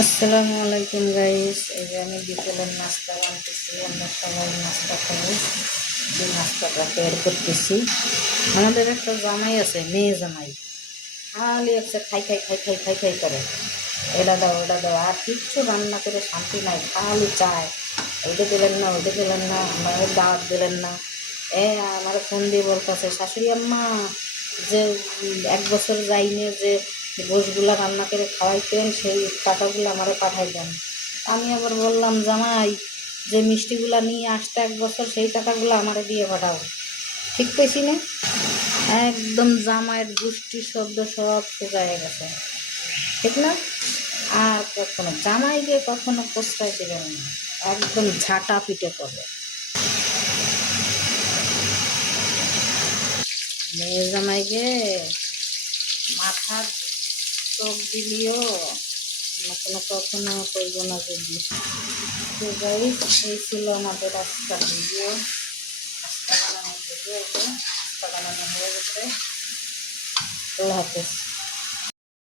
আসসালামু আলাইকুম গাইস। এই যে আমি বিকেলের নাস্তা বানাতেছি, আমরা সবাই নাস্তা খাই। এই নাস্তাটা তৈরি করতেছি। আমাদের একটা জামাই আছে, মেয়ে জামাই, খালি একটা খাই খাই খাই খাই খাই খাই করে, এটা দাও ওটা দাও, আর কিচ্ছু রান্না করে শান্তি নাই, খালি চায় ওইটা দিলেন না ওইটা দিলেন না, আমাদের দাওয়াত দিলেন না। আমার ফোন দিয়ে বলতেছে, শাশুড়ি আম্মা যে 1 বছর যাইনি যে গোশগুলা রান্না করে খাওয়াইতেন, সেই টাকাগুলো আমারে পাঠাই দেন। আমি আবার বললাম, জামাই যে মিষ্টিগুলা নিয়ে আসতে 1 বছর, সেই টাকাগুলো আমারে দিয়ে পাঠাও। ঠিক পেয়েছি না? একদম জামাইয়ের গোষ্ঠীর শব্দ সব শুকায় গেছে, ঠিক না? আর কখনো জামাইকে কখনো প্রশ্রয় দেবেন না, একদম ঝাঁটা পিটে করবে। মেয়ে জামাইকে মাথার চোখ দিলিও কখনো কখনো করবো না যদি। তো গাইস, এই ছিল আমাদের আজকের ভিডিও। নাস্তা বানানোর ভিডিও, নাস্তা বানানো হয়ে গেছে। আল্লাহ হাফেজ।